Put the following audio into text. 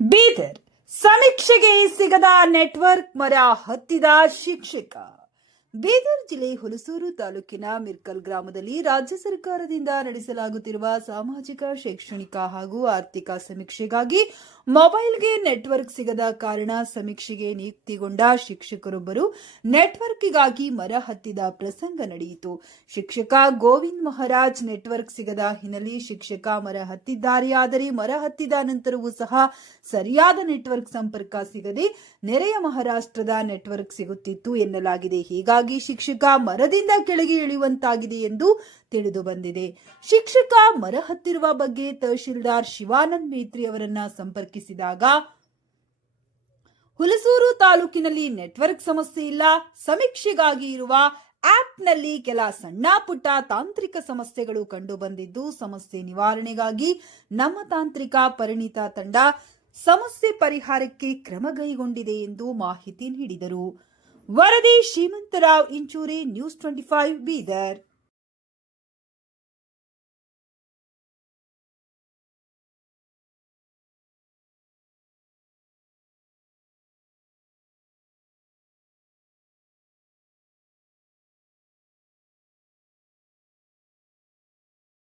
ಬೀದರ್ ಸಮೀಕ್ಷೆಗೆ ಸಿಗದ ನೆಟ್ವರ್ಕ್ ಮರ ಹತ್ತಿದ ಶಿಕ್ಷಕ. ಬೀದರ್ ಜಿಲ್ಲೆ ಹುಲಸೂರು ತಾಲೂಕಿನ ಮಿರ್ಕಲ್ ಗ್ರಾಮದಲ್ಲಿ ರಾಜ್ಯ ಸರ್ಕಾರದಿಂದ ನಡೆಸಲಾಗುತ್ತಿರುವ ಸಾಮಾಜಿಕ, ಶೈಕ್ಷಣಿಕ ಹಾಗೂ ಆರ್ಥಿಕ ಸಮೀಕ್ಷೆಗಾಗಿ ಮೊಬೈಲ್ಗೆ ನೆಟ್ವರ್ಕ್ ಸಿಗದ ಕಾರಣ ಸಮೀಕ್ಷೆಗೆ ನಿಯುಕ್ತಿಗೊಂಡ ಶಿಕ್ಷಕರೊಬ್ಬರು ನೆಟ್ವರ್ಕ್ಗಾಗಿ ಮರ ಹತ್ತಿದ ಪ್ರಸಂಗ ನಡೆಯಿತು. ಶಿಕ್ಷಕ ಗೋವಿಂದ್ ಮಹಾರಾಜ್ ನೆಟ್ವರ್ಕ್ ಸಿಗದ ಹಿನ್ನೆಲೆ ಶಿಕ್ಷಕ ಮರ ಹತ್ತಿದ್ದಾರೆ. ಆದರೆ ಮರ ಹತ್ತಿದ ನಂತರವೂ ಸಹ ಸರಿಯಾದ ನೆಟ್ವರ್ಕ್ ಸಂಪರ್ಕ ಸಿಗದೆ ನೆರೆಯ ಮಹಾರಾಷ್ಟ್ರದ ನೆಟ್ವರ್ಕ್ ಸಿಗುತ್ತಿತ್ತು ಎನ್ನಲಾಗಿದೆ. ಹೀಗಾಗಿ ಶಿಕ್ಷಕ ಮರದಿಂದ ಕೆಳಗೆ ಇಳಿಯುವಂತಾಗಿದೆ ಎಂದು ತಿಳಿದು ಬಂದಿದೆ. ಶಿಕ್ಷಕ ಮರ ಹತ್ತಿರುವ ಬಗ್ಗೆ ತಹಶೀಲ್ದಾರ್ ಶಿವಾನಂದ್ ಮೇತ್ರಿ ಅವರನ್ನ ಸಂಪರ್ಕಿಸಿದಾಗ, ಹುಲಸೂರು ತಾಲೂಕಿನಲ್ಲಿ ನೆಟ್ವರ್ಕ್ ಸಮಸ್ಯೆ ಇಲ್ಲ, ಸಮೀಕ್ಷೆಗಾಗಿ ಇರುವ ಆಪ್ನಲ್ಲಿ ಕೆಲ ಸಣ್ಣ ಪುಟ್ಟ ತಾಂತ್ರಿಕ ಸಮಸ್ಯೆಗಳು ಕಂಡು ಬಂದಿದ್ದು, ಸಮಸ್ಯೆ ನಿವಾರಣೆಗಾಗಿ ನಮ್ಮ ತಾಂತ್ರಿಕ ಪರಿಣಿತ ತಂಡ ಸಮಸ್ಯೆ ಪರಿಹಾರಕ್ಕೆ ಕ್ರಮ ಕೈಗೊಂಡಿದೆ ಎಂದು ಮಾಹಿತಿ ನೀಡಿದರು. ವರದಿ Shrimantrao Inchuri news twenty five Bidar.